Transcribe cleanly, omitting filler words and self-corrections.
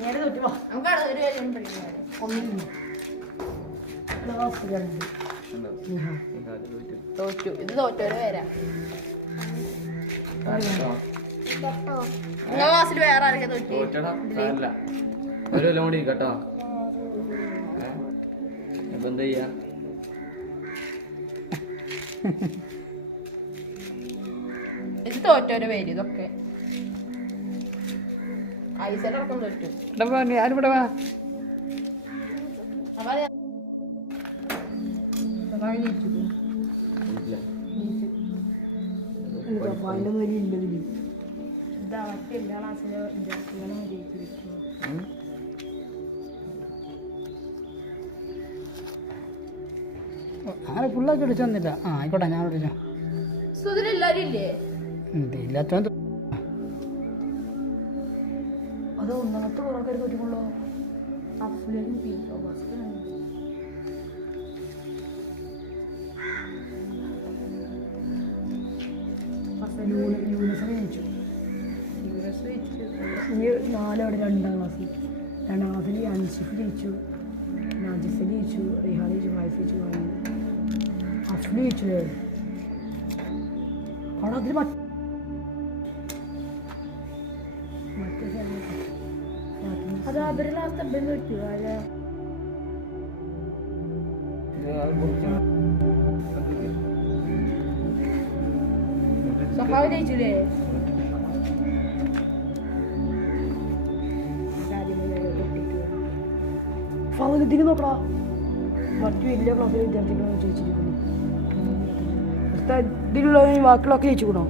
നേരെ തോറ്റു പോ. നമുക്ക് ഒരു കാര്യം പഠിക്കണം. തോറ്റു. ഇത് തോറ്റോരെ വരാം. ക്ലാസ്സിൽ വേറെ ആരൊക്കെ തോറ്റു? ഒരു കൊല്ലം കൂടി കേട്ടോ. ഇപ്പൊ എന്താ ചെയ്യാ? ഇത് തോറ്റോരെ പേര് ഇതൊക്കെ. ഐസലടക്കം തോറ്റു. ആരിവിടെ വാ. അങ്ങനെ ഫുള്ളൊക്കെ അടിച്ചു തന്നില്ല. ആ ആയിക്കോട്ടെ, ഞാൻ വിളിച്ചോ. സുധിരെല്ലാരും ഇല്ലേ? ഇല്ലാത്ത അത് ഒന്നാമത്തെ കുറേ പറ്റുള്ളൂ. അഫ്ലയും പീറ്റോ ബസ് ജയിച്ചു. ഇനി 4 അവിടെ 2ാം ക്ലാസ്സിൽ. 2ാം ക്ലാസ്സിൽ അൻഷിഫ് ജയിച്ചു, നാജിസ് ജയിച്ചു, റിഹാൻ ജയിച്ചു, വൈഫ് ജയിച്ചു, അഫ്ലി ജയിച്ചു. അവിടെ അതിൽ അത് അവരുടെ ലാസ്റ്റ് അഭ്യം പറ്റൂ. സഹാവ് ജയിച്ചില്ലേ? ഫൗലിന് നോക്കടാ. മറ്റു വലിയ ക്ലാസ്സിലെ വിദ്യാർത്ഥികളാണ് ചോദിച്ചിരിക്കുന്നത്. ഇതിലുള്ള വാക്കുകളൊക്കെ ജയിച്ചുകൂടോ?